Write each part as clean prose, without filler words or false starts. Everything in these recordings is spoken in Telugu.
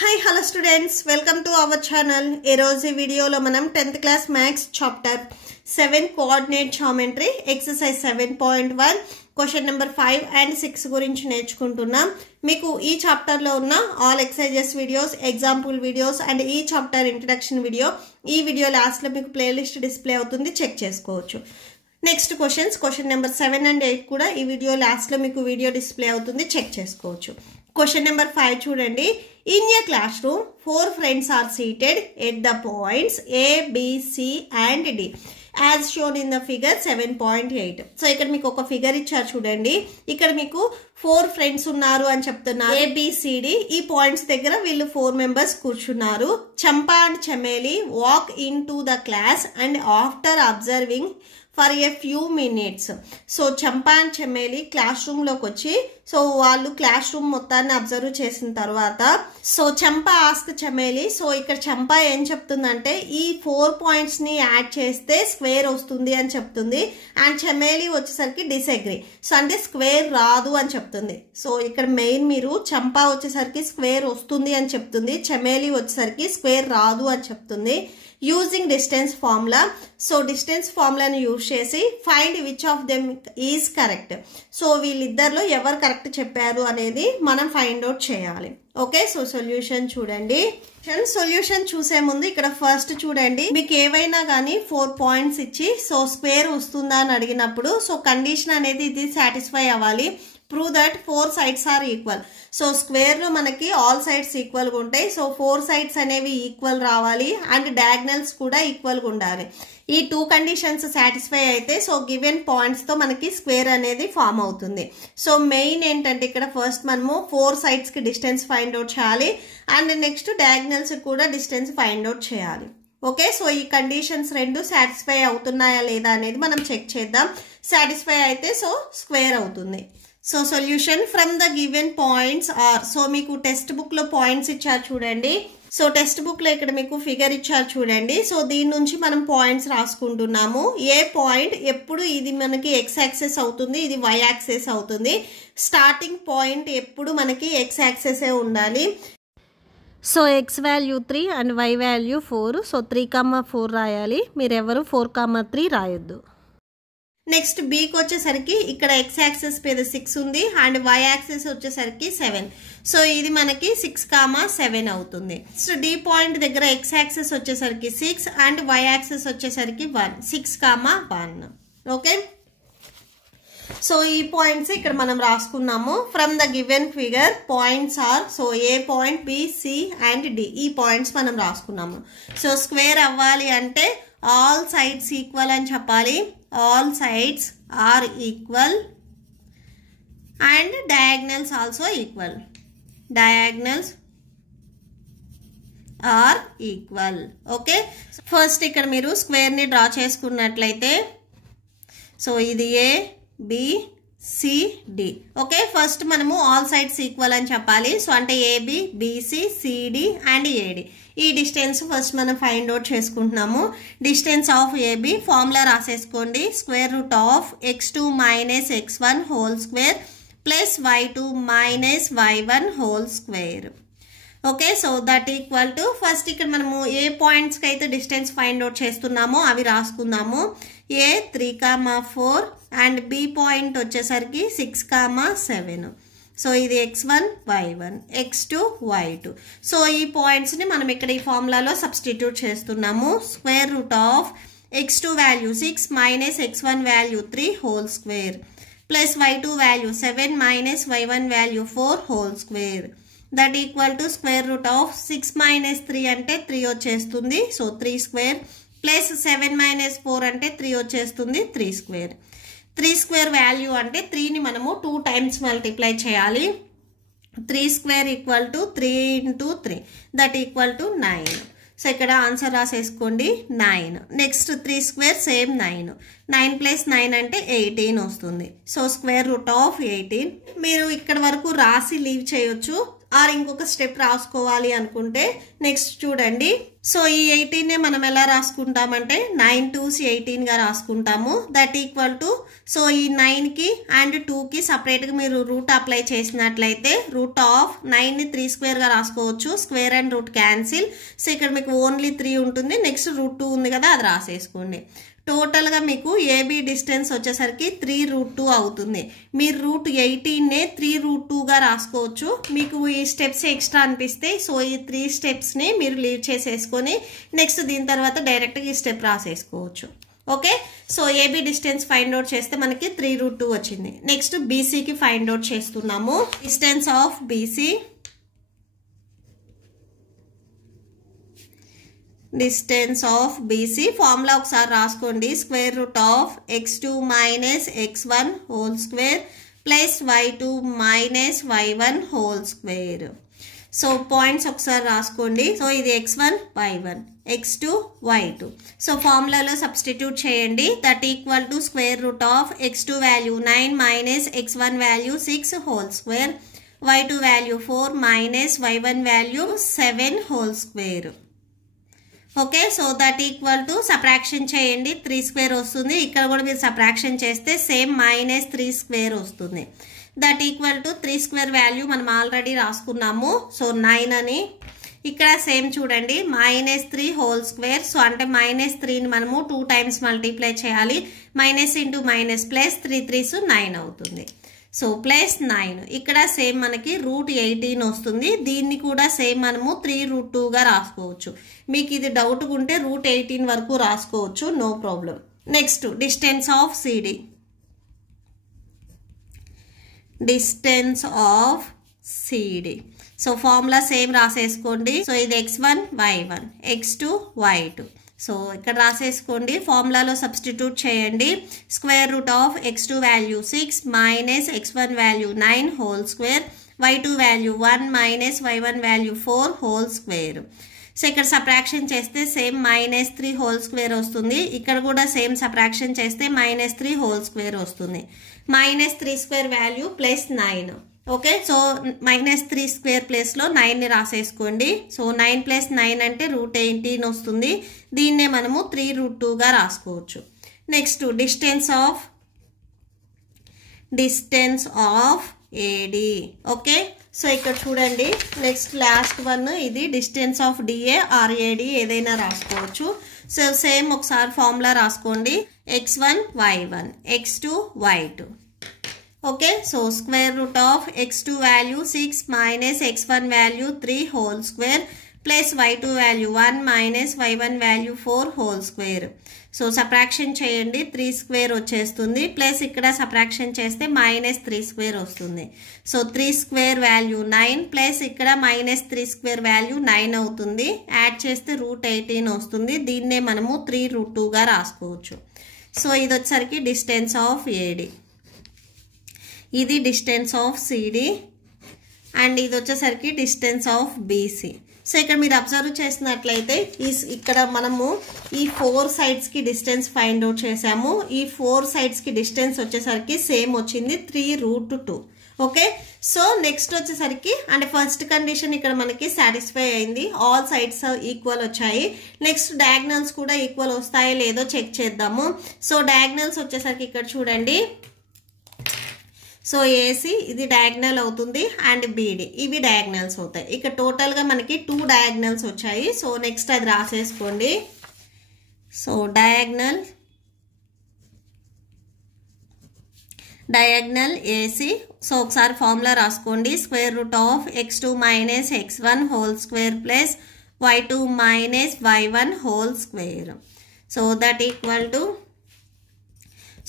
Hi, hello students. Welcome to our channel. ఈ రోజు వీడియోలో మనం 10th class maths chapter 7 coordinate geometry exercise 7.1 question number 5 and 6 గురించి నేర్చుకుంటున్నాం. మీకు ఈ చాప్టర్ లో ఉన్న all exercises videos, example videos and ఈ చాప్టర్ ఇంట్రడక్షన్ వీడియో ఈ వీడియో లాస్ట్ లో మీకు ప్లేలిస్ట్ డిస్ప్లే అవుతుంది, చెక్ చేసుకోవచ్చు. నెక్స్ట్ క్వశ్చన్ నెంబర్ 7 and 8 కూడా ఈ వీడియో లాస్ట్ లో మీకు వీడియో డిస్ప్లే అవుతుంది, చెక్ చేసుకోవచ్చు. Question number 5 చూడండి. In a classroom, 4 friends are seated at the points A, B, C and D as shown in the figure 7.8. So ఇక్కడ మీకు ఒక ఫిగర్ ఇచ్చారు చూడండి. ఇక్కడ మీకు 4 ఫ్రెండ్స్ ఉన్నారు అని చెప్తున్నారు. A, B, C, D ఈ పాయింట్స్ దగ్గర వీళ్ళు 4 మెంబర్స్ కూర్చున్నారు. చంపా and Chameli walk in to the class and after observing for a few minutes. So చంపా అండ్ చమేలి క్లాస్ రూమ్ లోకి వచ్చి సో వాళ్ళు క్లాస్ రూమ్ మొత్తాన్ని అబ్జర్వ్ చేసిన తర్వాత సో చంపా ఆస్క్ చమేలి. సో ఇక్కడ చంపా ఏం చెప్తుందంటే ఈ 4 పాయింట్స్ ని యాడ్ చేస్తే స్క్వేర్ వస్తుంది అని చెప్తుంది. అండ్ చమేలి వచ్చేసరికి డిసగ్రీ, సో అంటే స్క్వేర్ రాదు అని చెప్తుంది. సో ఇక్కడ మెయిన్ మీరు చంపా వచ్చేసరికి స్క్వేర్ వస్తుంది అని చెప్తుంది, చమేలి వచ్చేసరికి స్క్వేర్ రాదు అని చెప్తుంది. Using distance formula. So distance ఫార్ములాను యూజ్ చేసి find which of them is correct. So వీళ్ళిద్దరిలో ఎవరు కరెక్ట్ చెప్పారు అనేది మనం ఫైండ్ అవుట్ చేయాలి. ఓకే, సో సొల్యూషన్ చూడండి. సొల్యూషన్ చూసే ముందు ఇక్కడ ఫస్ట్ చూడండి, మీకు ఏవైనా కానీ 4 పాయింట్స్ ఇచ్చి సో స్క్వేర్ వస్తుందా అని అడిగినప్పుడు సో కండిషన్ అనేది ఇది సాటిస్ఫై అవ్వాలి. Prove that 4 sides are equal. So square లో మనకి ఆల్ సైడ్స్ ఈక్వల్ గా ఉంటాయి. సో 4 sides అనేవి ఈక్వల్ రావాలి అండ్ డయాగ్నల్స్ కూడా ఈక్వల్ గా ఉండాలి. ఈ 2 కండిషన్స్ సాటిస్ఫై అయితే సో గివెన్ పాయింట్స్ తో మనకి స్క్వేర్ అనేది ఫామ్ అవుతుంది. సో మెయిన్ ఏంటంటే ఇక్కడ ఫస్ట్ మనము 4 sides కి డిస్టెన్స్ ఫైండ్ అవుట్ చేయాలి అండ్ నెక్స్ట్ డయాగ్నల్స్ కూడా డిస్టెన్స్ ఫైండ్ అవుట్ చేయాలి. ఓకే, సో ఈ కండిషన్స్ రెండు సాటిస్ఫై అవుతున్నాయా లేదా అనేది మనం చెక్ చేద్దాం. సాటిస్ఫై అయితే సో స్క్వేర్ అవుతుంది. So solution from the given points are. So మీకు టెక్స్ట్ బుక్ లో పాయింట్స్ ఇచ్చారు చూడండి. సో టెక్స్ట్ బుక్ లో ఇక్కడ మీకు ఫిగర్ ఇచ్చారు చూడండి. సో దీని నుంచి మనం పాయింట్స్ రాసుకుంటున్నాము. ఏ పాయింట్ ఎప్పుడు ఇది మనకి ఎక్స్ యాక్సెస్ అవుతుంది, ఇది వై యాక్సెస్ అవుతుంది. స్టార్టింగ్ పాయింట్ ఎప్పుడు మనకి ఎక్స్ యాక్సెస్ ఉండాలి. So X value 3 and Y value 4. So 3,4 రాయాలి, మీరు ఎవరు 4,3 రాయొద్దు. నెక్స్ట్ బీకి వచ్చేసరికి ఇక్కడ ఎక్స్ యాక్సెస్ మీద 6 ఉంది అండ్ వై యాక్సెస్ వచ్చేసరికి 7. సో ఇది మనకి 6,7 అవుతుంది. సో డి పాయింట్ దగ్గర ఎక్స్ యాక్సెస్ వచ్చేసరికి 6 అండ్ వై యాక్సెస్ వచ్చేసరికి 1, 6,1. ఓకే, సో ఈ పాయింట్స్ ఇక్కడ మనం రాసుకున్నాము. From the given figure points are. So A point, B, C and D ఈ పాయింట్స్ మనం రాసుకున్నాము. సో స్క్వేర్ అవ్వాలి అంటే ఆల్ సైడ్స్ ఈక్వల్ అని చెప్పాలి. All sides are equal and diagonals also equal. Diagonals are equal. Okay, first ఇక్కడ మీరు స్క్వేర్ ని డ్రా చేసుకున్నట్లయితే సో ఇది A, B, C, D. Okay, first మనము ఆల్ సైడ్స్ ఈక్వల్ అని చెప్పాలి. సో అంటే AB, BC, CD and AD ఈ డిస్టెన్స్ ఫస్ట్ మనం ఫైండ్ అవుట్ చేసుకుంటున్నాము. డిస్టెన్స్ ఆఫ్ ఏబి ఫార్ములా రాసేసుకోండి. Square root of x2 minus x1 whole square plus y2 minus y1 whole square. Okay, so that equal to first ఇక్కడ మనము ఏ పాయింట్స్కి అయితే డిస్టెన్స్ ఫైండ్ అవుట్ చేస్తున్నామో అవి రాసుకుందాము. ఏ 3,4 అండ్ బి పాయింట్ వచ్చేసరికి 6,7. సో ఇది x1 y1 x2 y2. So ఈ పాయింట్స్ని మనం ఇక్కడ ఈ ఫార్ములాలో సబ్స్టిట్యూట్ చేస్తున్నాము. Square root of x2 value 6 minus x1 value 3 whole square plus y2 value 7 minus y1 value 4 whole square that equal to square root of 6 minus 3 అంటే 3 వచ్చేస్తుంది. సో 3 స్క్వేర్ ప్లస్ 7 మైనస్ 4 అంటే 3 వచ్చేస్తుంది, 3 స్క్వేర్. 3 స్క్వేర్ వాల్యూ అంటే 3ని మనము 2 times మల్టిప్లై చేయాలి. 3 square equal to 3 into 3 that equal to 9. So ఇక్కడ ఆన్సర్ రాసేసుకోండి 9. Next 3 square same 9. 9 ప్లస్ 9 అంటే 18 వస్తుంది. సో స్క్వేర్ రూట్ ఆఫ్ 18 మీరు ఇక్కడ వరకు రాసి లీవ్ చేయొచ్చు. ఆర్ ఇంకొక స్టెప్ రాసుకోవాలి అనుకుంటే నెక్స్ట్ చూడండి. సో ఈ 18నే మనం ఎలా రాసుకుంటామంటే 9 2s 18గా రాసుకుంటాము. దట్ ఈక్వల్ టు సో ఈ 9కి అండ్ 2కి సపరేట్గా మీరు రూట్ అప్లై చేసినట్లయితే రూట్ ఆఫ్ 9ని 3 స్క్వేర్గా రాసుకోవచ్చు. Square and root cancel. So ఇక్కడ మీకు ఓన్లీ 3 ఉంటుంది. నెక్స్ట్ రూట్ 2 ఉంది కదా, అది రాసేసుకోండి. టోటల్గా మీకు ఏబీ డిస్టెన్స్ వచ్చేసరికి 3√2 అవుతుంది. మీరు రూట్ 18నే 3√2గా రాసుకోవచ్చు. మీకు ఈ స్టెప్స్ ఎక్స్ట్రా అనిపిస్తే సో ఈ 3 స్టెప్స్ని మీరు లీవ్ చేసేసుకొని నెక్స్ట్ దీని తర్వాత డైరెక్ట్గా ఈ స్టెప్ రాసేసుకోవచ్చు. Okay, so AB distance find out చేస్తే మనకి 3√2 వచ్చింది. నెక్స్ట్ బీసీకి ఫైండ్ అవుట్ చేస్తున్నాము. Distance of BC, distance of BC formula ఒకసారి రాసుకోండి. Square root of x2 minus x1 whole square plus y2 minus y1 whole square. So points ఒకసారి రాసుకోండి. సో ఇది x1 y1 x2 y2. So ఫార్ములాలో సబ్స్టిట్యూట్ చేయండి. That equal to square root of x2 value 9 minus x1 value 6 whole square, y2 value 4 minus y1 value 7 whole square. Okay, so that equal to subtraction చేయండి. 3 స్క్వేర్ వస్తుంది. ఇక్కడ కూడా మీరు సబ్ట్రాక్షన్ చేస్తే సేమ్ మైనస్ 3 స్క్వేర్ వస్తుంది. That equal to 3 square value మనం ఆల్రెడీ రాసుకున్నాము. సో 9 అని ఇక్కడ సేమ్ చూడండి మైనస్ 3 హోల్ స్క్వేర్. సో అంటే మైనస్ 3ని మనము 2 టైమ్స్ మల్టిప్లై చేయాలి. Minus into minus plus 3 3s 9 అవుతుంది. సో ప్లస్ 9 ఇక్కడ సేమ్ మనకి రూట్ 18 వస్తుంది. దీన్ని కూడా సేమ్ మనము 3√2గా రాసుకోవచ్చు. మీకు ఇది డౌట్ ఉంటే రూట్ 18 వరకు రాసుకోవచ్చు, no problem. Next distance of CD, distance of CD. So formula same రాసేసుకోండి. సో ఇది x1 y1 x2 y2. So ఇక్కడ రాసేసుకోండి. ఫార్ములాలో సబ్స్టిట్యూట్ చేయండి. Square root of x2 value 6 minus x1 value 9 whole square, y2 value 1 minus y1 value 4 whole square. So ఇక్కడ సబ్ట్రాక్షన్ చేస్తే సేమ్ మైనస్ 3 హోల్ స్క్వేర్ వస్తుంది. ఇక్కడ కూడా సేమ్ సబ్ట్రాక్షన్ చేస్తే మైనస్ 3 హోల్ స్క్వేర్ వస్తుంది. Minus 3 square value plus 9. Okay, so minus 3 square ప్లేస్లో 9ని రాసేసుకోండి. సో 9 ప్లస్ 9 అంటే రూట్ 18 వస్తుంది. దీన్నే మనము 3√2గా రాసుకోవచ్చు. Next distance of AD. Okay, so ఇక్కడ చూడండి నెక్స్ట్ లాస్ట్ వన్ ఇది distance of DA or AD ఏదైనా రాసుకోవచ్చు. సో సేమ్ ఒకసారి ఫార్ములా రాసుకోండి. x1 y1 x2 y2. Okay, so square root of x2 value 6 minus x1 value 3 whole square plus y2 value 1 minus y1 value 4 whole square. So subtraction చేయండి. 3 స్క్వేర్ వచ్చేస్తుంది. ప్లస్ ఇక్కడ సబ్ట్రాక్షన్ చేస్తే మైనస్ 3 స్క్వేర్ వస్తుంది. సో 3 స్క్వేర్ వాల్యూ 9 ప్లస్ ఇక్కడ మైనస్ 3 స్క్వేర్ వాల్యూ 9 అవుతుంది. యాడ్ చేస్తే రూట్ 18 వస్తుంది. దీన్నే మనము 3√2గా రాసుకోవచ్చు. సో ఇది వచ్చేసరికి డిస్టెన్స్ ఆఫ్ ఏడి, ఇది డిస్టెన్స్ ఆఫ్ సిడి అండ్ ఇది వచ్చేసరికి డిస్టెన్స్ ఆఫ్ బీసీ. సో ఇక్కడ మీరు అబ్జర్వ్ చేసినట్లయితే ఇక్కడ మనము ఈ 4 సైడ్స్కి డిస్టెన్స్ ఫైండ్ అవుట్ చేసాము. ఈ 4 సైడ్స్కి డిస్టెన్స్ వచ్చేసరికి సేమ్ వచ్చింది 3√2. ఓకే, సో నెక్స్ట్ వచ్చేసరికి అంటే ఫస్ట్ కండిషన్ ఇక్కడ మనకి సాటిస్ఫై అయింది. ఆల్ సైడ్స్ ఈక్వల్ వచ్చాయి. నెక్స్ట్ డయాగ్నల్స్ కూడా ఈక్వల్ వస్తాయో లేదో చెక్ చేద్దాము. సో డయాగ్నల్స్ వచ్చేసరికి ఇక్కడ చూడండి. సో ఏసీ ఇది డయాగ్నల్ అవుతుంది అండ్ బీడీ ఇవి డయాగ్నల్స్ అవుతాయి. ఇక్కడ టోటల్గా మనకి 2 డయాగ్నల్స్ వచ్చాయి. సో నెక్స్ట్ అది రాసేసుకోండి. So diagonal AC. సో ఒకసారి ఫార్ములా రాసుకోండి. Square root of x2 minus x1 whole square plus y2 minus y1 whole square. So that equal to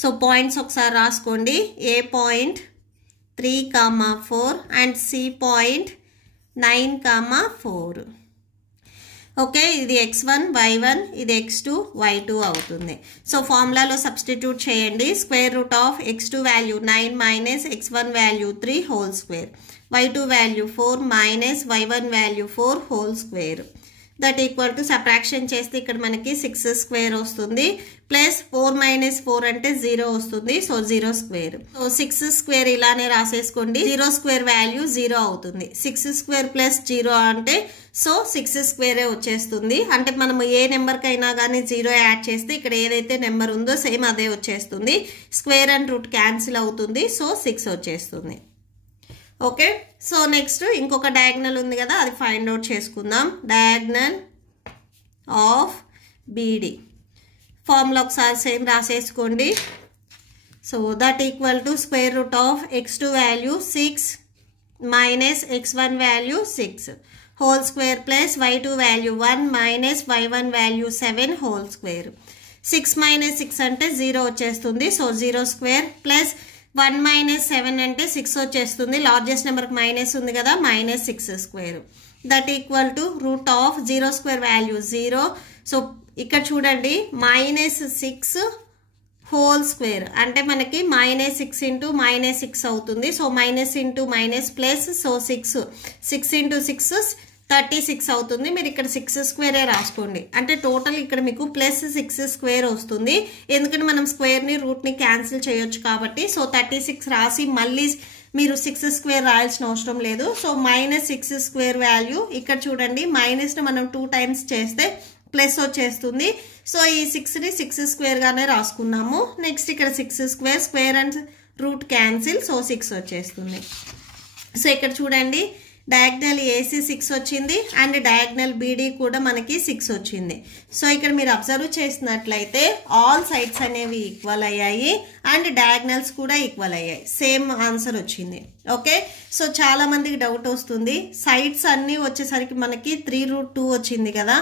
so points ఒకసారి రాసుకోండి. A point 3,4 and C point 9,4. Okay, ఇది x1 y1 ఇది x2 y2 అవుతుంది. సో ఫార్ములాలో సబ్స్టిట్యూట్ చేయండి. Square root of x2 value 9 minus x1 value 3 whole square, y2 value 4 minus y1 value 4 whole square. That equal to subtraction చేస్తే ఇక్కడ మనకి 6 స్క్వేర్ వస్తుంది ప్లస్ 4 - 4 అంటే 0 వస్తుంది. So 0 square. సో 6 స్క్వేర్ ఇలానే రాసేసుకోండి. 0 స్క్వేర్ వాల్యూ 0 అవుతుంది. 6 స్క్వేర్ ప్లస్ 0 అంటే సో 6 స్క్వేరే వచ్చేస్తుంది. అంటే మనము ఏ నెంబర్కైనా కానీ 0 యాడ్ చేస్తే ఇక్కడ ఏదైతే నెంబర్ ఉందో సేమ్ అదే వచ్చేస్తుంది. స్క్వేర్ అండ్ రూట్ క్యాన్సిల్ అవుతుంది. సో 6 వచ్చేస్తుంది. ఓకే, సో నెక్స్ట్ ఇంకొక డయాగ్నల్ ఉంది కదా, అది ఫైండ్ అవుట్ చేసుకుందాం. డయాగ్నల్ ఆఫ్ బీడీ ఫార్ములా ఒకసారి సేమ్ రాసేసుకోండి. So that equal to square root of x2 value 6 minus x1 value 6 whole square plus y2 value 1 minus y1 value 7 whole square. 6 - 6 అంటే 0 వచ్చేస్తుంది. సో 0 స్క్వేర్ ప్లస్ 1 - 7 అంటే 6 వచ్చేస్తుంది. లార్జెస్ట్ నెంబర్కి మైనస్ ఉంది కదా, -6 square. That equal to root of 0 square value 0. So ఇక్కడ చూడండి -6 హోల్ స్క్వేర్ అంటే మనకి -6 × -6 అవుతుంది. So minus into minus plus, so 6 × 6 36 అవుతుంది. మీరు ఇక్కడ 6 స్క్వేరే రాసుకోండి. అంటే టోటల్ ఇక్కడ మీకు +6 స్క్వేర్ వస్తుంది. ఎందుకంటే మనం స్క్వేర్ని రూట్ని క్యాన్సిల్ చేయొచ్చు కాబట్టి. సో 36 రాసి మళ్ళీ మీరు 6 స్క్వేర్ రాయాల్సిన అవసరం లేదు. సో -6 స్క్వేర్ వాల్యూ ఇక్కడ చూడండి, మైనస్ని మనం 2 టైమ్స్ చేస్తే ప్లస్ వచ్చేస్తుంది. సో ఈ 6ని 6 స్క్వేర్గానే రాసుకున్నాము. నెక్స్ట్ ఇక్కడ 6 square, square and root cancel, so 6 వచ్చేస్తుంది. సో ఇక్కడ చూడండి డయాగ్నల్ ఏసీ 6 వచ్చింది అండ్ డయాగ్నల్ బీడీ కూడా మనకి 6 వచ్చింది. సో ఇక్కడ మీరు అబ్జర్వ్ చేసినట్లయితే ఆల్ సైడ్స్ అనేవి ఈక్వల్ అయ్యాయి అండ్ డయాగ్నల్స్ కూడా ఈక్వల్ అయ్యాయి. సేమ్ ఆన్సర్ వచ్చింది. ఓకే, సో చాలా మందికి డౌట్ వస్తుంది, సైడ్స్ అన్నీ వచ్చేసరికి మనకి 3√2 వచ్చింది కదా,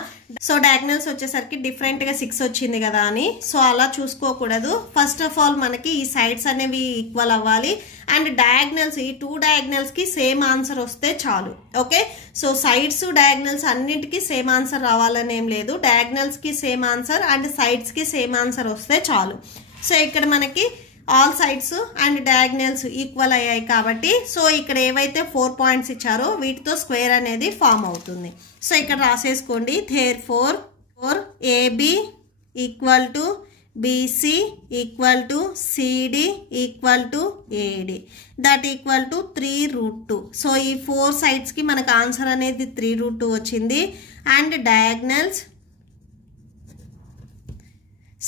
సో డయాగ్నల్స్ వచ్చేసరికి డిఫరెంట్గా 6 వచ్చింది కదా అని. సో అలా చూసుకోకూడదు. ఫస్ట్ ఆఫ్ ఆల్ మనకి ఈ సైడ్స్ అనేవి ఈక్వల్ అవ్వాలి అండ్ డయాగ్నల్స్, ఈ 2 డయాగ్నల్స్కి సేమ్ ఆన్సర్ వస్తే చాలు. ఓకే, సో సైడ్స్ డయాగ్నల్స్ అన్నింటికి సేమ్ ఆన్సర్ రావాలని ఏం లేదు. డయాగ్నల్స్కి సేమ్ ఆన్సర్ అండ్ సైడ్స్కి సేమ్ ఆన్సర్ వస్తే చాలు. సో ఇక్కడ మనకి all sides and diagonals equal అయ్యాయి కాబట్టి సో ఇక్కడ ఏవైతే 4 పాయింట్స్ ఇచ్చారో వీటితో స్క్వేర్ అనేది ఫామ్ అవుతుంది. సో ఇక్కడ రాసేసుకోండి. therefore AB equal to BC equal to CD equal to AD that equal to 3√2. So ఈ 4 సైడ్స్కి మనకు ఆన్సర్ అనేది 3√2 వచ్చింది. అండ్ డయాగ్నల్స్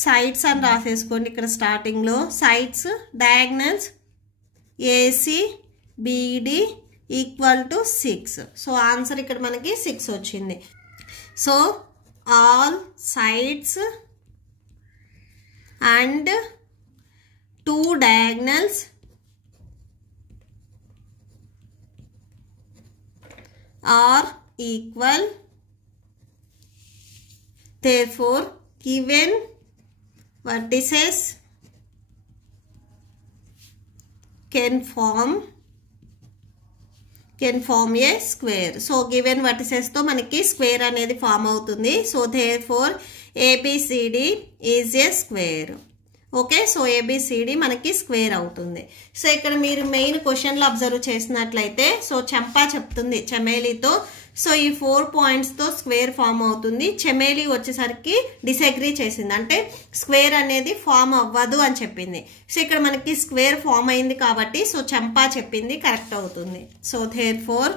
సైడ్స్ అని రాసేసుకోండి. ఇక్కడ స్టార్టింగ్లో sides diagonals AC BD equal to 6. So answer ఇక్కడ మనకి 6 వచ్చింది. So all sides and 2 diagonals are equal. therefore given vertices can form a square. So given vertices తో మనకి స్క్వేర్ అనేది ఫామ్ అవుతుంది. So therefore ABCD is a square. Okay, so ABCD మనకి స్క్వేర్ అవుతుంది. సో ఇక్కడ మీరు మెయిన్ క్వశ్చన్లో అబ్జర్వ్ చేసినట్లయితే సో చంపా చెప్తుంది చమేలీతో. సో ఈ 4 పాయింట్స్తో స్క్వేర్ ఫామ్ అవుతుంది. చమేలీ వచ్చేసరికి డిసగ్రీ చేసింది, అంటే స్క్వేర్ అనేది ఫామ్ అవ్వదు అని చెప్పింది. సో ఇక్కడ మనకి స్క్వేర్ ఫామ్ అయింది కాబట్టి సో చంపా చెప్పింది కరెక్ట్ అవుతుంది. సో therefore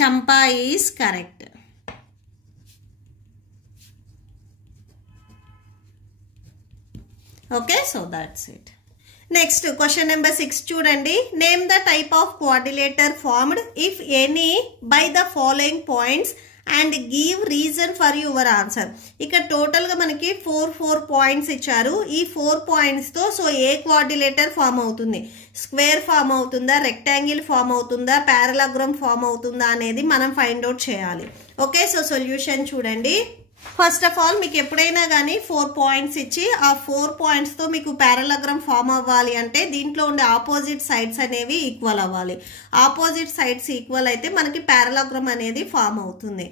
చంపా is correct. Okay, so that's it. Next question number 6 చూడండి. Name the type of quadrilateral formed if any by the following points and give reason for your answer. ఇక్కడ టోటల్గా మనకి 4 పాయింట్స్ ఇచ్చారు. ఈ 4 పాయింట్స్తో సో ఏ క్వాడ్రిలేటర్ ఫామ్ అవుతుంది, స్క్వేర్ ఫామ్ అవుతుందా, రెక్టాంగిల్ ఫామ్ అవుతుందా, పారలాగ్రామ్ ఫామ్ అవుతుందా అనేది మనం ఫైండ్ అవుట్ చేయాలి. ఓకే, సో సొల్యూషన్ చూడండి. ఫస్ట్ ఆఫ్ ఆల్ మీకు ఎప్పుడైనా కానీ 4 పాయింట్స్ ఇచ్చి ఆ 4 పాయింట్స్తో మీకు పారలాగ్రామ్ ఫామ్ అవ్వాలి అంటే దీంట్లో ఉండే ఆపోజిట్ సైడ్స్ అనేవి ఈక్వల్ అవ్వాలి. ఆపోజిట్ సైడ్స్ ఈక్వల్ అయితే మనకి పారలాగ్రామ్ అనేది ఫామ్ అవుతుంది.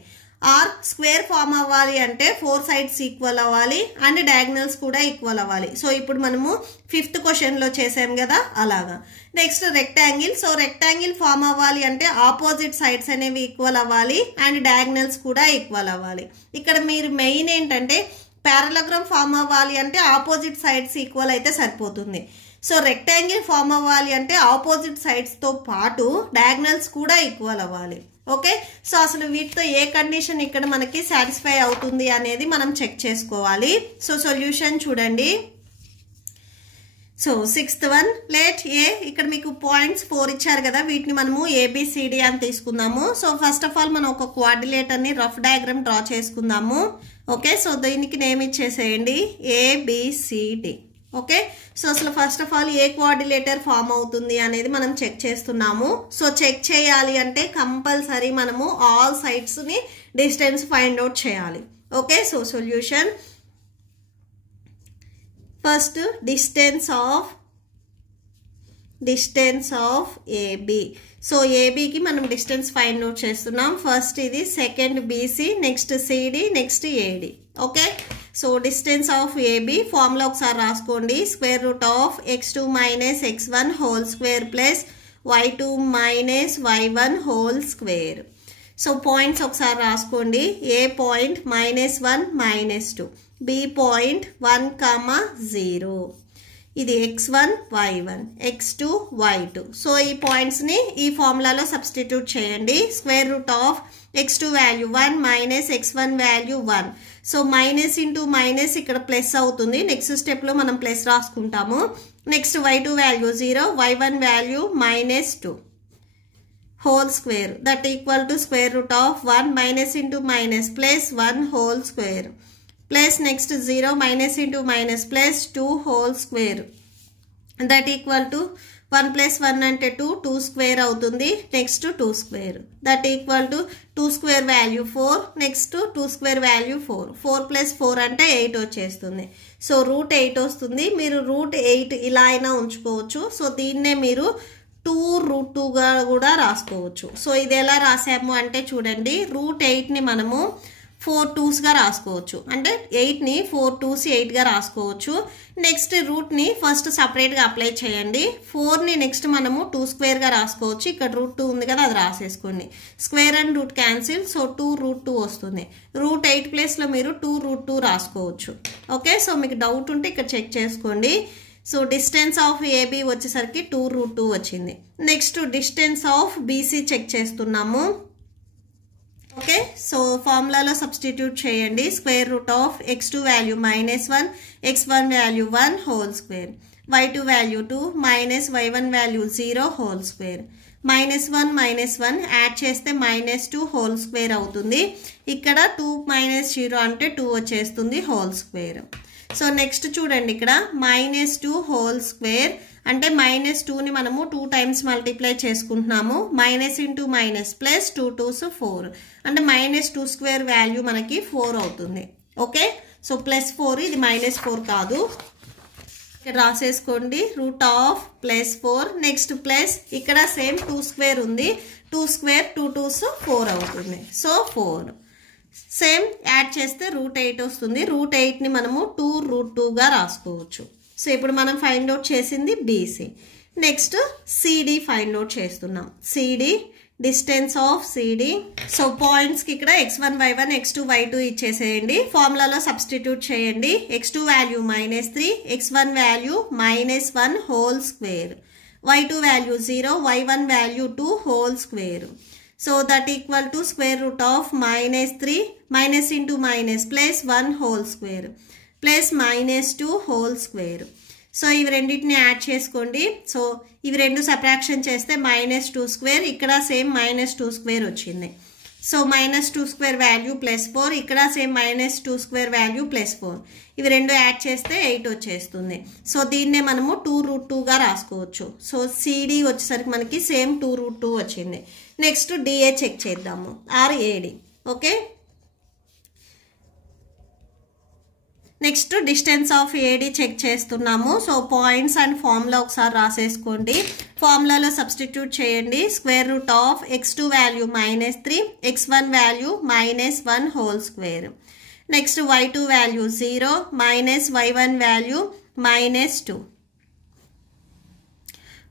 ఆర్ స్క్వేర్ ఫామ్ అవ్వాలి అంటే 4 సైడ్స్ ఈక్వల్ అవ్వాలి అండ్ డయాగ్నల్స్ కూడా ఈక్వల్ అవ్వాలి. సో ఇప్పుడు మనము 5th క్వశ్చన్లో చేసాం కదా అలాగా. Next rectangle. So rectangle form అవ్వాలి అంటే ఆపోజిట్ సైడ్స్ అనేవి ఈక్వల్ అవ్వాలి అండ్ డయాగ్నల్స్ కూడా ఈక్వల్ అవ్వాలి. ఇక్కడ మీరు మెయిన్ ఏంటంటే పారలోగ్రామ్ ఫామ్ అవ్వాలి అంటే ఆపోజిట్ సైడ్స్ ఈక్వల్ అయితే సరిపోతుంది. సో రెక్టాంగిల్ ఫామ్ అవ్వాలి అంటే ఆపోజిట్ సైడ్స్తో పాటు డయాగ్నల్స్ కూడా ఈక్వల్ అవ్వాలి. ఓకే, సో అసలు వీటితో ఏ కండిషన్ ఇక్కడ మనకి సాటిస్ఫై అవుతుంది అనేది మనం చెక్ చేసుకోవాలి. సో సొల్యూషన్ చూడండి. సో 6th వన్ లెట్ ఏ. ఇక్కడ మీకు పాయింట్స్ 4 ఇచ్చారు కదా, వీటిని మనము ఏబిసిడి అని తీసుకుందాము. సో ఫస్ట్ ఆఫ్ ఆల్ మనం ఒక కోఆర్డినేటర్ని రఫ్ డయాగ్రామ్ డ్రా చేసుకుందాము. ఓకే, సో దీనికి నేమ్ ఇచ్చేసేయండి ఏబిసిడి. ఓకే, సో అసలు first of all a coordinator form అవుతుంది అనేది మనం చెక్ చేస్తున్నాము. సో చెక్ చేయాలి అంటే కంపల్సరీ మనము ఆల్ సైడ్స్ని డిస్టెన్స్ ఫైండ్ అవుట్ చేయాలి. Okay, so solution first distance of AB. So ఏబికి మనం డిస్టెన్స్ ఫైండ్ అవుట్ చేస్తున్నాం. ఫస్ట్ ఇది, second BC, next CD, next AD. Okay, so distance of AB formula ఒకసారి రాసుకోండి. Square root of x2 minus x1 whole square plus y2 minus y1 whole square. So points ఒకసారి రాసుకోండి. ఏ పాయింట్ -1 -2, బి పాయింట్ 1, 0, ఇది x1 y1 x2 y2. So ఈ పాయింట్స్ని ఈ ఫార్ములాలో సబ్స్టిట్యూట్ చేయండి. Square root of x2 value 1 minus x1 value 1. So minus into minus ఇక్కడ ప్లస్ అవుతుంది. నెక్స్ట్ స్టెప్లో మనం ప్లస్ రాసుకుంటాము. Next y2 value 0, y1 value -2 whole square that equal to square root of 1 minus into minus plus 1 whole square plus next 0 minus into minus plus 2 whole square that equal to 1 plus 1 అంటే 2, 2 స్క్వేర్ అవుతుంది. Next 2 square that equal to 2 square value 4, next 2 square value 4, 4 plus 4 అంటే 8 వచ్చేస్తుంది. సో రూట్ 8 వస్తుంది. మీరు రూట్ 8 ఇలా అయినా ఉంచుకోవచ్చు. సో దీన్నే మీరు 2√2గా కూడా రాసుకోవచ్చు. సో ఇది ఎలా రాసాము అంటే చూడండి, రూట్ 8ని మనము 4 2sగా రాసుకోవచ్చు. అంటే 8ని 4 2s 8గా రాసుకోవచ్చు. నెక్స్ట్ రూట్ని ఫస్ట్ సపరేట్గా అప్లై చేయండి. 4ని నెక్స్ట్ మనము 2 స్క్వేర్గా రాసుకోవచ్చు. ఇక్కడ రూట్ 2 ఉంది కదా, అది రాసేసుకోండి. Square and root cancel, so 2√2 వస్తుంది. రూట్ 8 ప్లేస్లో మీరు 2√2 రాసుకోవచ్చు. ఓకే, సో మీకు డౌట్ ఉంటే ఇక్కడ చెక్ చేసుకోండి. సో డిస్టెన్స్ ఆఫ్ ఏబి వచ్చేసరికి 2√2 వచ్చింది. Next distance of BC check చేస్తున్నాము. ఓకే, సో ఫార్ములాలో సబ్స్టిట్యూట్ చేయండి. Square root of x2 value -1, x1 value 1 whole square, y2 value 2 minus y1 value 0 whole square. -1 add చేస్తే -2 హోల్ స్క్వేర్ అవుతుంది. ఇక్కడ 2 - 0 అంటే 2 వచ్చేస్తుంది హోల్ స్క్వేర్. సో నెక్స్ట్ చూడండి, ఇక్కడ -2 హోల్ స్క్వేర్ అంటే -2ని మనము 2 టైమ్స్ మల్టిప్లై చేసుకుంటున్నాము. Minus into minus plus 2 2s 4 అంటే -2 స్క్వేర్ వాల్యూ మనకి 4 అవుతుంది. ఓకే, సో +4, ఇది -4 కాదు, ఇక్కడ రాసేసుకోండి. రూట్ ఆఫ్ +4 నెక్స్ట్ ప్లస్ ఇక్కడ సేమ్ 2 స్క్వేర్ ఉంది. 2 స్క్వేర్ 2 2s 4 అవుతుంది. సో 4 సేమ్ యాడ్ చేస్తే రూట్ 8 వస్తుంది. రూట్ 8ని మనము 2√2గా రాసుకోవచ్చు. సో ఇప్పుడు మనం ఫైండ్ అవుట్ చేసింది BC. Next CD find out చేస్తున్నాం. CD distance of CD. So పాయింట్స్కి ఇక్కడ x1 y1 x2 y2 ఇచ్చేసేయండి. ఫార్ములాలో సబ్స్టిట్యూట్ చేయండి. x2 value -3, x1 value -1 whole square, y2 value 0, y1 value 2 whole square. So that equal to square root of -3 minus into minus plus 1 whole square plus -2 whole square. So ఇవి రెండింటిని యాడ్ చేసుకోండి. సో ఇవి రెండు సబ్ట్రాక్షన్ చేస్తే -2 స్క్వేర్, ఇక్కడ సేమ్ -2 స్క్వేర్ వచ్చింది. సో -2 స్క్వేర్ వాల్యూ +4, ఇక్కడ సేమ్ -2 స్క్వేర్ వాల్యూ +4. ఇవి రెండు యాడ్ చేస్తే 8 వచ్చేస్తుంది. సో దీన్నే మనము 2√2గా రాసుకోవచ్చు. సో సిడి వచ్చేసరికి మనకి సేమ్ 2√2 వచ్చింది. నెక్స్ట్ డిఏ చెక్ చేద్దాము, or AD. Okay, next distance of AD check చేస్తున్నాము. సో పాయింట్స్ అండ్ ఫార్ములా ఒకసారి రాసేసుకోండి. ఫార్ములాలో సబ్స్టిట్యూట్ చేయండి. Square root of x2 value -3, x1 value -1 whole square. Next y2 value 0 y1 value -2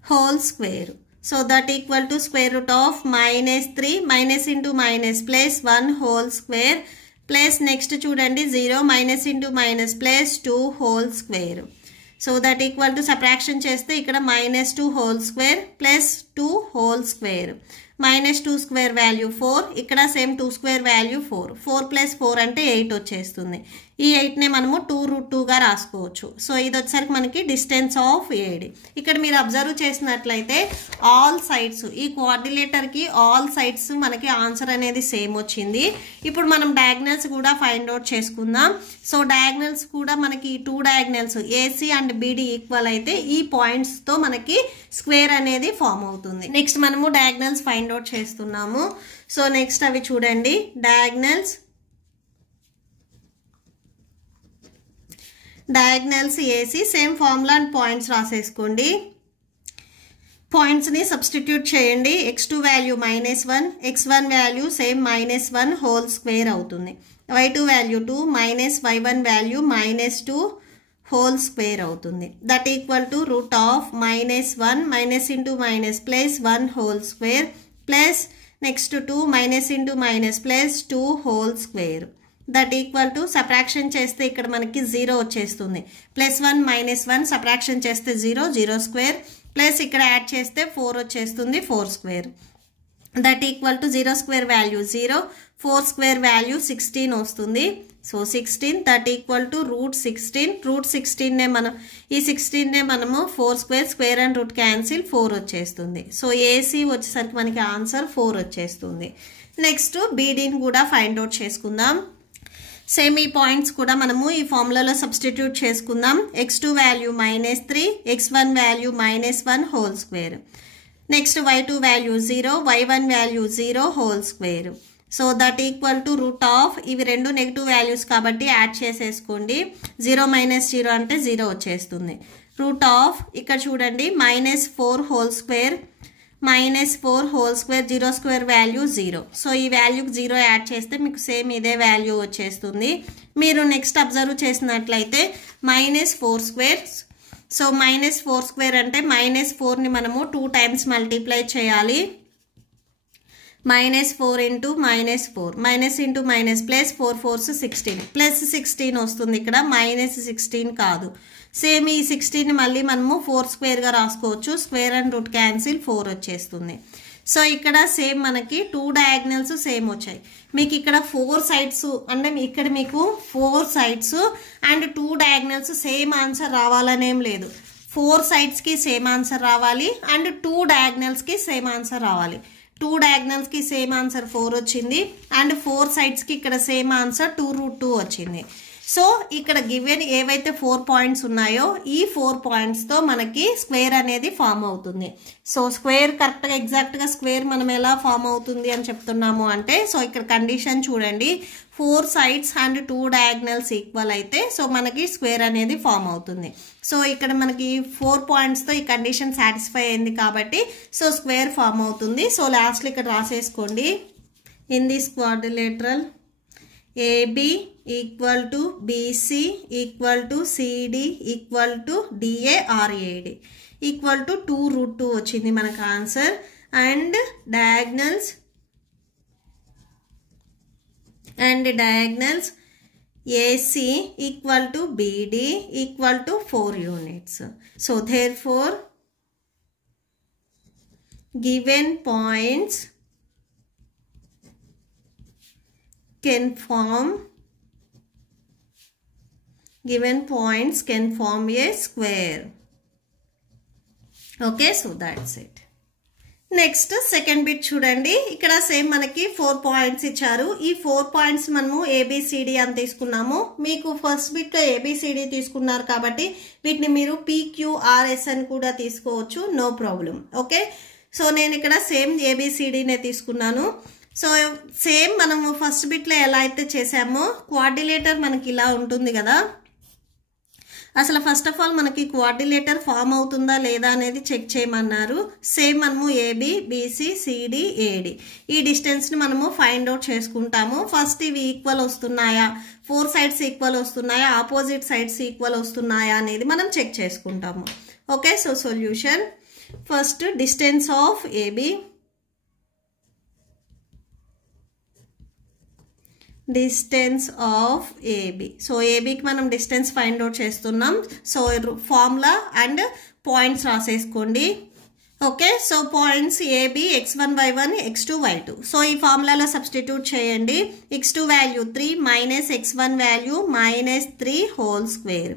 whole square. So that equal to square root of -3 minus into minus plus 1 whole square plus next చూడండి 0 minus into minus plus 2 whole square. So that equal to subtraction చేస్తే ఇక్కడ -2 whole square plus 2 whole square. -2 square value 4, ఇక్కడ సేమ్ 2 స్క్వేర్ వాల్యూ 4. 4 + 4 అంటే 8 వచ్చేస్తుంది. ఈ 8నే మనము 2√2గా రాసుకోవచ్చు. సో ఇది వచ్చేసరికి మనకి డిస్టెన్స్ ఆఫ్ ఏడి. ఇక్కడ మీరు అబ్జర్వ్ చేసినట్లయితే ఆల్ సైడ్స్, ఈ కోఆర్డినేటర్కి ఆల్ సైడ్స్ మనకి ఆన్సర్ అనేది సేమ్ వచ్చింది. ఇప్పుడు మనం డయాగ్నల్స్ కూడా ఫైండ్ అవుట్ చేసుకుందాం. సో డయాగ్నల్స్ కూడా మనకి 2 diagonals AC and beedi equal అయితే ఈ పాయింట్స్తో మనకి స్క్వేర్ అనేది ఫామ్ అవుతుంది. నెక్స్ట్ మనము డయాగ్నల్స్ ఫైండ్ అవుట్ చేస్తున్నాము. సో నెక్స్ట్ అవి చూడండి. Diagonals AC same formula and points రాసేసుకోండి. పాయింట్స్ని సబ్స్టిట్యూట్ చేయండి. x2 value -1, x1 value same -1 whole square అవుతుంది. y2 value 2 y1 value -2 whole square అవుతుంది. That equal to root of -1 minus into minus plus 1 whole square plus next 2 minus into minus plus 2 whole square. That equal to subtraction చేస్తే ఇక్కడ మనకి 0 వచ్చేస్తుంది. +1 -1 సబ్ట్రాక్షన్ చేస్తే 0, 0 స్క్వేర్ ప్లస్ ఇక్కడ యాడ్ చేస్తే 4 వచ్చేస్తుంది, 4 square. That equal to 0 square value 0, 4 square value 16 వస్తుంది. So 16 that equal to √16. √16నే మనం ఈ 16నే మనము 4 square, square and root cancel 4 వచ్చేస్తుంది. సో ఏసీ వచ్చేసరికి మనకి ఆన్సర్ 4 వచ్చేస్తుంది. నెక్స్ట్ బీడీని కూడా ఫైండ్ అవుట్ చేసుకుందాం. సేమ్ ఈ పాయింట్స్ కూడా మనము ఈ ఫార్ములాలో సబ్స్టిట్యూట్ చేసుకుందాం. x2 value -3, x1 value -1 whole square. Next y2 value 0, y1 value 0 whole square. So that equal to root of ఇవి రెండు నెగిటివ్ వాల్యూస్ కాబట్టి యాడ్ చేసేసుకోండి. 0 - 0 అంటే 0 వచ్చేస్తుంది. రూట్ ఆఫ్ ఇక్కడ చూడండి -4 whole square -4 whole square, 0 square value 0. So ఈ వాల్యూకి 0 యాడ్ చేస్తే మీకు సేమ్ ఇదే వాల్యూ వచ్చేస్తుంది. మీరు నెక్స్ట్ అబ్జర్వ్ చేసినట్లయితే -4 స్క్వేర్. సో -4 స్క్వేర్ అంటే -4ని మనము 2 టైమ్స్ మల్టిప్లై చేయాలి. -4 into -4 minus into minus plus 4 4s 16 +16 వస్తుంది. ఇక్కడ -16 కాదు. సేమ్ ఈ 16ని మళ్ళీ మనము 4 స్క్వేర్గా రాసుకోవచ్చు. స్క్వేర్ అండ్ రూట్ క్యాన్సిల్ 4 వచ్చేస్తుంది. సో ఇక్కడ సేమ్ మనకి 2 డయాగ్నల్స్ సేమ్ వచ్చాయి. మీకు ఇక్కడ 4 సైడ్స్ అంటే ఇక్కడ మీకు 4 sides and 2 diagonals same answer రావాలనేం లేదు. 4 సైడ్స్కి సేమ్ ఆన్సర్ రావాలి అండ్ 2 డయాగ్నల్స్కి సేమ్ ఆన్సర్ రావాలి. 2 డయాగ్నల్స్కి సేమ్ ఆన్సర్ 4 వచ్చింది అండ్ 4 సైడ్స్కి ఇక్కడ సేమ్ ఆన్సర్ 2√2 వచ్చింది. సో ఇక్కడ గివెన్ ఏవైతే 4 పాయింట్స్ ఉన్నాయో ఈ 4 పాయింట్స్తో మనకి స్క్వేర్ అనేది ఫామ్ అవుతుంది. సో స్క్వేర్ కరెక్ట్గా ఎగ్జాక్ట్గా స్క్వేర్ మనం ఎలా ఫామ్ అవుతుంది అని చెప్తున్నాము అంటే, సో ఇక్కడ కండిషన్ చూడండి, 4 సైడ్స్ అండ్ 2 డయాగ్నల్స్ ఈక్వల్ అయితే సో మనకి స్క్వేర్ అనేది ఫామ్ అవుతుంది. సో ఇక్కడ మనకి 4 పాయింట్స్తో ఈ కండిషన్ సాటిస్ఫై అయింది కాబట్టి సో స్క్వేర్ ఫామ్ అవుతుంది. సో లాస్ట్లో ఇక్కడ రాసేసుకోండి. In this quadrilateral AB equal to BC equal to CD equal to DA or AD equal to 2√2 వచ్చింది మనకు answer. And diagonals AC equal to BD equal to 4 units. So therefore given points can form a square. Okay, so that's it. Next second bit చూడండి. ఇక్కడ సేమ్ మనకి 4 పాయింట్స్ ఇచ్చారు. ఈ 4 పాయింట్స్ మనము ABCD అని తీసుకున్నాము. మీకు ఫస్ట్ బిట్ ABCD తీసుకున్నారు కాబట్టి వీటిని మీరు PQRS అని కూడా తీసుకోవచ్చు, నో ప్రాబ్లం. ఓకే, సో నేను ఇక్కడ సేమ్ ABCDనే తీసుకున్నాను. సో సేమ్ మనము ఫస్ట్ బిట్లో ఎలా అయితే చేసామో క్వాడ్రిలేటర్ మనకి ఇలా ఉంటుంది కదా. అసలు ఫస్ట్ ఆఫ్ ఆల్ మనకి క్వాడ్రిలేటర్ ఫామ్ అవుతుందా లేదా అనేది చెక్ చేయమన్నారు. సేమ్ మనము ఏబి, బీసీ, సిడి, ఏడి ఈ డిస్టెన్స్ని మనము ఫైండ్ అవుట్ చేసుకుంటాము. ఫస్ట్ ఇవి ఈక్వల్ వస్తున్నాయా, 4 సైడ్స్ ఈక్వల్ వస్తున్నాయా, ఆపోజిట్ సైడ్స్ ఈక్వల్ వస్తున్నాయా అనేది మనం చెక్ చేసుకుంటాము. Okay, so solution first distance of AB, distance of AB. So ఏబికి మనం డిస్టెన్స్ ఫైండ్ అవుట్ చేస్తున్నాం. సో ఫార్ములా అండ్ పాయింట్స్ రాసేసుకోండి. Okay, so points AB x1 y1 x2 y2. So ఈ ఫార్ములాలో సబ్స్టిట్యూట్ చేయండి. x2 value 3 minus x1 value minus 3 whole square,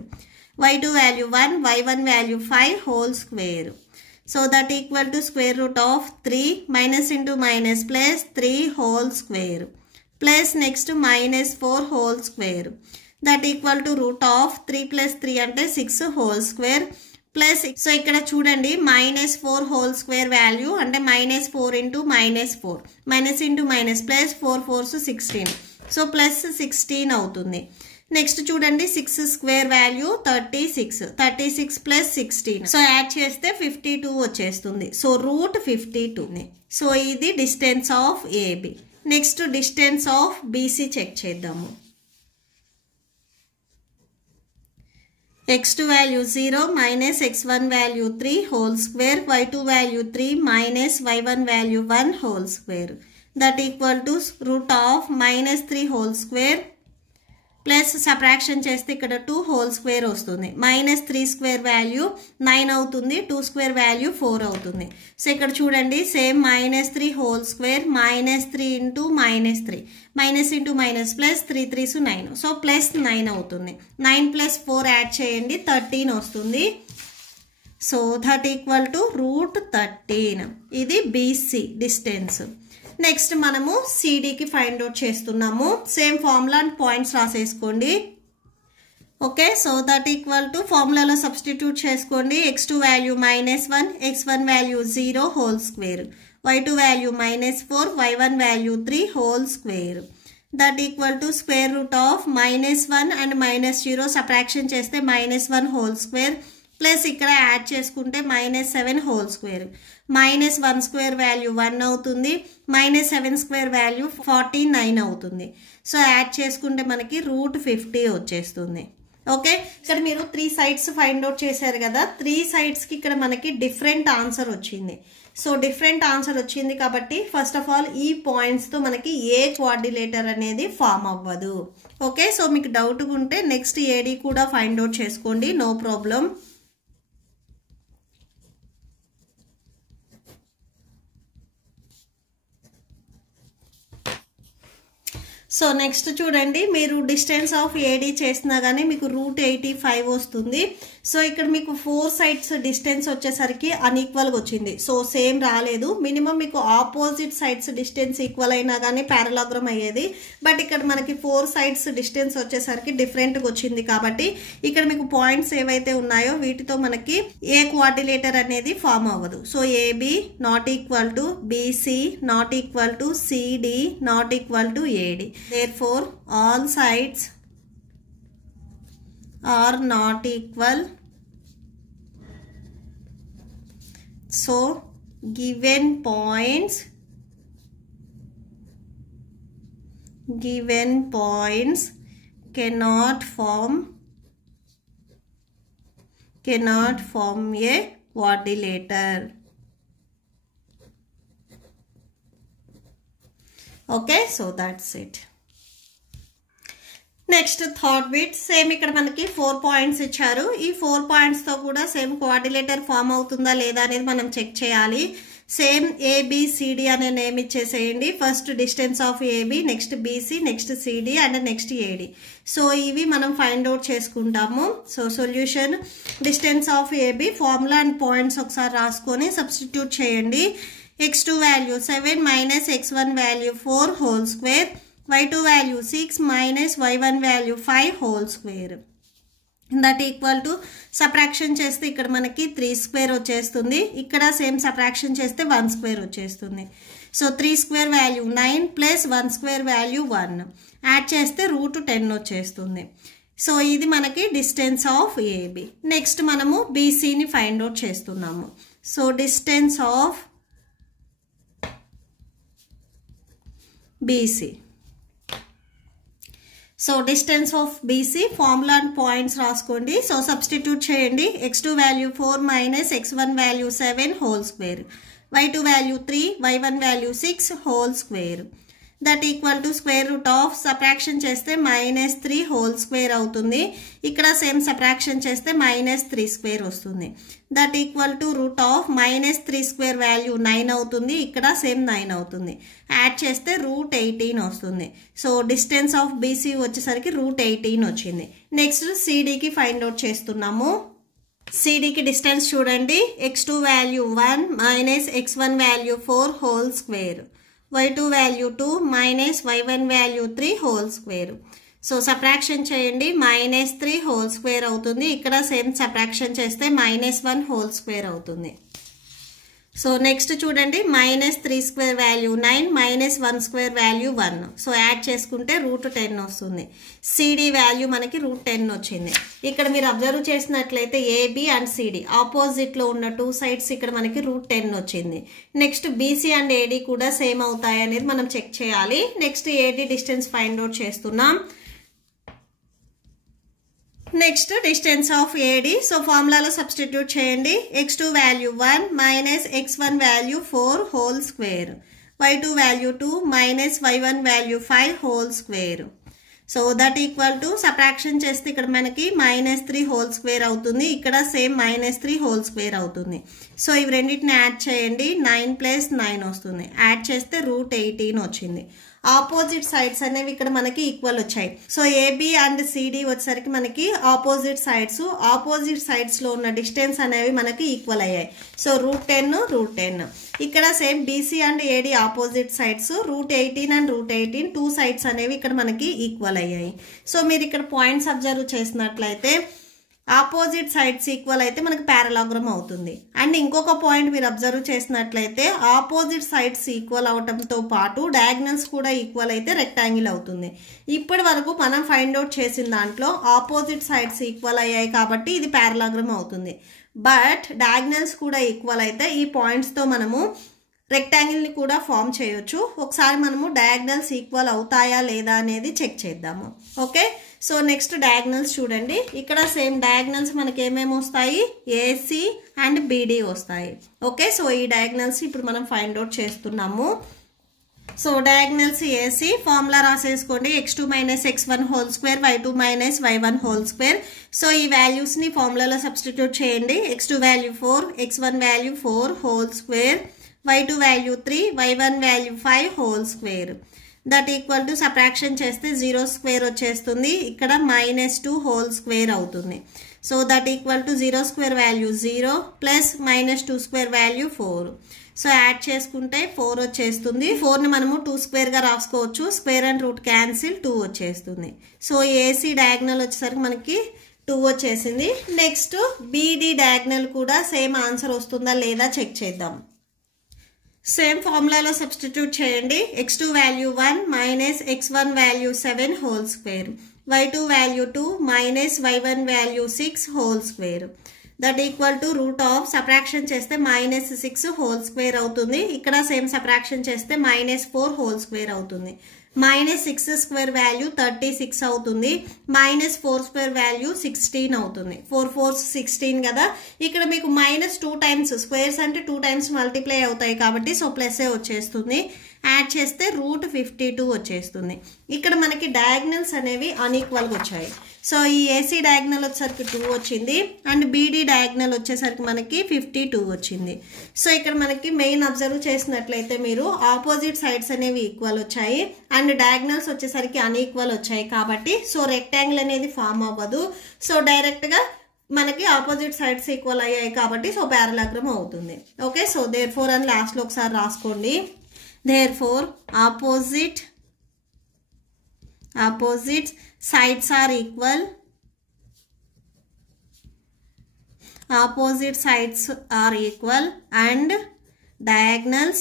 y2 value 1, y1 value 5 whole square. So that equal to square root of 3 minus into minus plus 3 whole square plus next minus 4 whole square that equal to root of 3 plus 3 అంటే 6 హోల్ స్క్వేర్ ప్లస్. సో ఇక్కడ చూడండి మైనస్ 4 హోల్ స్క్వేర్ వాల్యూ అంటే minus 4 into minus 4, minus into minus plus 4 4s 16, so plus 16 అవుతుంది. నెక్స్ట్ చూడండి 6 square value 36, 36 plus 16, so add చేస్తే 52 వచ్చేస్తుంది. So root 52. సో ఇది distance of AB. Next distance of BC check చేద్దాము. x2 value 0 minus x1 value 3 whole square, y2 value 3 minus y1 value 1 whole square that equal to root of minus 3 whole square plus subtraction చేస్తే ఇక్కడ 2 హోల్ స్క్వేర్ వస్తుంది. మైనస్ 3 స్క్వేర్ వాల్యూ 9 అవుతుంది, 2 స్క్వేర్ వాల్యూ 4 అవుతుంది. సో ఇక్కడ చూడండి same minus 3 whole square minus 3 into minus 3, minus into minus plus 3 3s 9, so plus 9 అవుతుంది. 9 ప్లస్ 4 యాడ్ చేయండి 13 వస్తుంది. So that equal to root 13. ఇది బీసీ డిస్టెన్స్. నెక్స్ట్ మనము సిడికి ఫైండ్ అవుట్ చేస్తున్నాము. సేమ్ ఫార్ములా అండ్ పాయింట్స్ రాసేసుకోండి. Okay, so that equal to ఫార్ములాలో సబ్స్టిట్యూట్ చేసుకోండి. x2 value minus 1, x1 value 0 whole square, y2 value minus 4, y1 value 3 whole square that equal to square root of minus 1 and minus 0 subtraction చేస్తే మైనస్ 1 హోల్ స్క్వేర్ ప్లస్ ఇక్కడ యాడ్ చేసుకుంటే minus 7 whole square, minus 1 square value 1 అవుతుంది, మైనస్ 7 స్క్వేర్ వాల్యూ 49 అవుతుంది. సో యాడ్ చేసుకుంటే మనకి రూట్ 50 వచ్చేస్తుంది. ఓకే, ఇక్కడ మీరు 3 సైడ్స్ ఫైండ్ అవుట్ చేశారు కదా, 3 సైడ్స్కి ఇక్కడ మనకి డిఫరెంట్ ఆన్సర్ వచ్చింది. సో డిఫరెంట్ ఆన్సర్ వచ్చింది కాబట్టి ఫస్ట్ ఆఫ్ ఆల్ ఈ పాయింట్స్తో మనకి ఏ క్వాడ్రిలేటర్ అనేది ఫామ్ అవ్వదు. ఓకే, సో మీకు డౌట్ ఉంటే నెక్స్ట్ ఏడి కూడా ఫైండ్ అవుట్ చేసుకోండి, నో ప్రాబ్లం. సో నెక్స్ట్ చూడండి, మీరు డిస్టెన్స్ ఆఫ్ ఏడి చేసినా కానీ మీకు రూట్ 85 వస్తుంది. సో ఇక్కడ మీకు 4 సైడ్స్ డిస్టెన్స్ వచ్చేసరికి అన్ఈక్వల్గా వచ్చింది. సో సేమ్ రాలేదు, మినిమం మీకు ఆపోజిట్ సైడ్స్ డిస్టెన్స్ ఈక్వల్ అయినా కానీ పారలాగ్రామ్ అయ్యేది. బట్ ఇక్కడ మనకి 4 సైడ్స్ డిస్టెన్స్ వచ్చేసరికి డిఫరెంట్గా వచ్చింది కాబట్టి ఇక్కడ మీకు పాయింట్స్ ఏవైతే ఉన్నాయో వీటితో మనకి ఏ క్వాడ్రిలేటర్ అనేది ఫామ్ అవ్వదు. So AB not equal to BC not equal to CD not equal to AD. Therefore, all sides are not equal. So, given points cannot form a quadrilateral. Okay, so that's it. Next third bit. Same ఇక్కడ మనకి 4 పాయింట్స్ ఇచ్చారు. ఈ 4 పాయింట్స్తో కూడా సేమ్ క్వాడ్రిలేటర్ ఫామ్ అవుతుందా లేదా అనేది మనం చెక్ చేయాలి. సేమ్ ఏబిసిడి అనే నేమ్ ఇచ్చేసేయండి. First distance of AB, next BC, next CD and next AD. So ఇవి మనం ఫైండ్ అవుట్ చేసుకుంటాము. So solution distance of AB formula and points ఒకసారి రాసుకొని సబ్స్టిట్యూట్ చేయండి. x2 value 7 minus x1 value 4 whole square, y2 value 6 minus y1 value 5 whole square that equal to subtraction చేస్తే ఇక్కడ మనకి 3 స్క్వేర్ వచ్చేస్తుంది. ఇక్కడ సేమ్ సబ్ట్రాక్షన్ చేస్తే 1 స్క్వేర్ వచ్చేస్తుంది. So 3 square value 9 plus 1 square value 1 add చేస్తే రూట్ 10 వచ్చేస్తుంది. సో ఇది మనకి డిస్టెన్స్ ఆఫ్ ఏబి. నెక్స్ట్ మనము బీసీని ఫైండ్ అవుట్ చేస్తున్నాము. So distance of BC. So distance of BC formula and points రాసుకోండి. సో సబ్స్టిట్యూట్ చేయండి. x2 value 4 minus x1 value 7 whole square, y2 value 3, y1 value 6 whole square. That equal to square root of subtraction చేస్తే -3 హోల్ స్క్వేర్ అవుతుంది. ఇక్కడ సేమ్ సబ్ట్రాక్షన్ చేస్తే -3 స్క్వేర్ వస్తుంది. That equal to root of -3 square value 9 అవుతుంది. ఇక్కడ సేమ్ 9 అవుతుంది. యాడ్ చేస్తే √18 వస్తుంది. సో డిస్టెన్స్ ఆఫ్ బీసీ వచ్చేసరికి √18 వచ్చింది. నెక్స్ట్ సిడికి ఫైండ్ అవుట్ చేస్తున్నాము. సిడికి డిస్టెన్స్ చూడండి. x2 value 1 minus x1 value 4 whole square, y2 value 2 minus y1 value 3 whole square. So subtraction చేయండి. -3 హోల్ స్క్వేర్ అవుతుంది. ఇక్కడ సేమ్ సబ్ట్రాక్షన్ చేస్తే -1 హోల్ స్క్వేర్ అవుతుంది. సో నెక్స్ట్ చూడండి, -3 square value 9, -1 square value 1. So add చేసుకుంటే √10 వస్తుంది. సిడి వాల్యూ మనకి √10 వచ్చింది. ఇక్కడ మీరు అబ్జర్వ్ చేసినట్లయితే ఏబి అండ్ సిడి ఆపోజిట్లో ఉన్న 2 సైడ్స్ ఇక్కడ మనకి √10 వచ్చింది. నెక్స్ట్ బీసీ అండ్ ఏడి కూడా సేమ్ అవుతాయి అనేది మనం చెక్ చేయాలి. Next AD distance find out చేస్తున్నాం. Next distance of AD. So ఫార్ములాలో సబ్స్టిట్యూట్ చేయండి. x2 value 1 minus x1 value 4 whole square, y2 value 2 minus y1 value 5 whole square. So that equal to subtraction చేస్తే ఇక్కడ మనకి -3 హోల్ స్క్వేర్ అవుతుంది. ఇక్కడ సేమ్ -3 హోల్ స్క్వేర్ అవుతుంది. సో ఇవి రెండింటిని యాడ్ చేయండి. 9 ప్లస్ 9 వస్తుంది. యాడ్ చేస్తే √18 వచ్చింది. ఆపోజిట్ సైడ్స్ అనేవి ఇక్కడ మనకి ఈక్వల్ వచ్చాయి. సో ఏబి అండ్ సిడి వచ్చేసరికి మనకి ఆపోజిట్ సైడ్స్ లో ఉన్న డిస్టెన్స్ అనేవి మనకి ఈక్వల్ అయ్యాయి. సో √10 ఇక్కడ same BC and AD opposite sides √18 and √18 2 sides అనేవి ఇక్కడ మనకి ఈక్వల్ అయ్యాయి. సో మీరు ఇక్కడ పాయింట్స్ అబ్జర్వ్ చేసినట్లయితే ఆపోజిట్ సైడ్స్ ఈక్వల్ అయితే మనకి పారలాగ్రామ్ అవుతుంది. అండ్ ఇంకొక పాయింట్ మీరు అబ్జర్వ్ చేసినట్లయితే ఆపోజిట్ సైడ్స్ ఈక్వల్ అవటంతో పాటు డయాగ్నల్స్ కూడా ఈక్వల్ అయితే రెక్టాంగిల్ అవుతుంది. ఇప్పటి వరకు మనం ఫైండ్ అవుట్ చేసిన దాంట్లో ఆపోజిట్ సైడ్స్ ఈక్వల్ అయ్యాయి కాబట్టి ఇది పారలాగ్రామ్ అవుతుంది. బట్ డయాగ్నల్స్ కూడా ఈక్వల్ అయితే ఈ పాయింట్స్తో మనము రెక్టాంగిల్ని కూడా ఫామ్ చేయొచ్చు. ఒకసారి మనము డయాగ్నల్స్ ఈక్వల్ అవుతాయా లేదా అనేది చెక్ చేద్దాము. ఓకే, సో నెక్స్ట్ డయాగ్నల్స్ చూడండి. ఇక్కడ సేమ్ డయాగ్నల్స్ మనకి ఏమేమి వస్తాయి, ఏసీ అండ్ బీడీ వస్తాయి. ఓకే, సో ఈ డయాగ్నల్స్ ఇప్పుడు మనం ఫైండ్ అవుట్ చేస్తున్నాము. సో డయాగ్నల్స్ ఏసీ ఫార్ములా రాసేసుకోండి. x2 minus x1 whole square, y2 minus y1 whole square. So ఈ వాల్యూస్ని ఫార్ములాలో సబ్స్టిట్యూట్ చేయండి. x2 value 4, x1 value 4 whole square, y2 value 3, y1 value 5 whole square. That equal to subtraction చేస్తే 0 స్క్వేర్ వచ్చేస్తుంది. ఇక్కడ -2 హోల్ స్క్వేర్ అవుతుంది. So that equal to 0 square value 0 plus -2 square value 4. So add చేసుకుంటే 4 వచ్చేస్తుంది. 4ని మనము 2 స్క్వేర్గా రాసుకోవచ్చు. స్క్వేర్ అండ్ రూట్ క్యాన్సిల్ 2 వచ్చేస్తుంది. సో ఏసీ డయాగ్నల్ వచ్చేసరికి మనకి 2 వచ్చేసింది. నెక్స్ట్ బీడీ డయాగ్నల్ కూడా సేమ్ ఆన్సర్ వస్తుందా లేదా చెక్ చేద్దాం. సేమ్ ఫార్ములాలో సబ్స్టిట్యూట్ చేయండి. x2 value 1 minus x1 value 7 whole square, y2 value 2 minus y1 value 6 whole square. That equal to root of subtraction చేస్తే -6 హోల్ స్క్వేర్ అవుతుంది. ఇక్కడ సేమ్ సబ్ట్రాక్షన్ చేస్తే -4 హోల్ స్క్వేర్ అవుతుంది. -6 స్క్వేర్ వాల్యూ 36 అవుతుంది. -4 స్క్వేర్ వాల్యూ 16 అవుతుంది. 4 4 16 కదా. ఇక్కడ మీకు -2 టైమ్స్ స్క్వేర్స్ అంటే 2 టైమ్స్ మల్టిప్లై అవుతాయి కాబట్టి సో ప్లస్ వచ్చేస్తుంది. యాడ్ చేస్తే √52 వచ్చేస్తుంది. ఇక్కడ మనకి డయాగ్నల్స్ అనేవి అన్ఈక్వల్గా వచ్చాయి. సో ఈ ఏసీ డయాగ్నల్ వచ్చేసరికి 2 వచ్చింది అండ్ బీడీ డయాగ్నల్ వచ్చేసరికి మనకి 52 వచ్చింది. సో ఇక్కడ మనకి మెయిన్ అబ్జర్వ్ చేసినట్లయితే మీరు ఆపోజిట్ సైడ్స్ అనేవి ఈక్వల్ వచ్చాయి అండ్ డయాగ్నల్స్ వచ్చేసరికి అన్ఈక్వల్ వచ్చాయి కాబట్టి సో రెక్టాంగిల్ అనేది ఫామ్ అవ్వదు. సో డైరెక్ట్గా మనకి ఆపోజిట్ సైడ్స్ ఈక్వల్ అయ్యాయి కాబట్టి సో పారలాగ్రామ్ అవుతుంది. ఓకే, సో దేర్ఫోర్ అని లాస్ట్లో ఒకసారి రాసుకోండి. Therefore opposite sides are equal. Opposite sides are equal and diagonals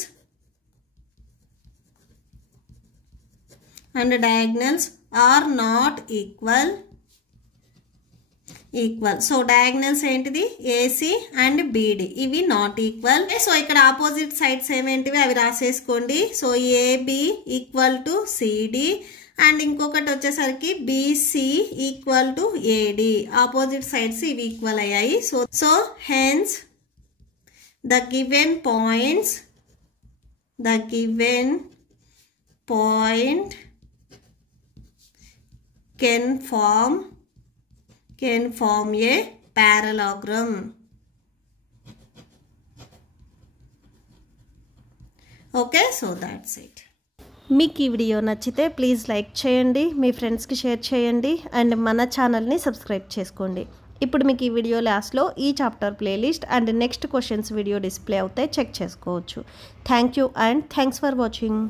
are not equal. Equal. So diagonals ఏంటిది ఏసీ అండ్ బీడీ, ఇవి నాట్ ఈక్వల్. సో ఇక్కడ ఆపోజిట్ సైడ్స్ ఏమేంటివి అవి రాసేసుకోండి. So AB equal to CD and ఇంకొకటి వచ్చేసరికి BC equal to AD. Opposite sides ఇవి ఈక్వల్ అయ్యాయి. So hence the given point can form a parallelogram. Okay, so that's it. మీకు ఈ వీడియో నచ్చితే ప్లీజ్ లైక్ చేయండి, మీ ఫ్రెండ్స్కి షేర్ చేయండి అండ్ మన ఛానల్ని సబ్స్క్రైబ్ చేసుకోండి. ఇప్పుడు మీకు ఈ వీడియో లాస్ట్లో ఈ chapter playlist and next questions video display అవుతాయి, చెక్ చేసుకోవచ్చు. Thank you and thanks for watching.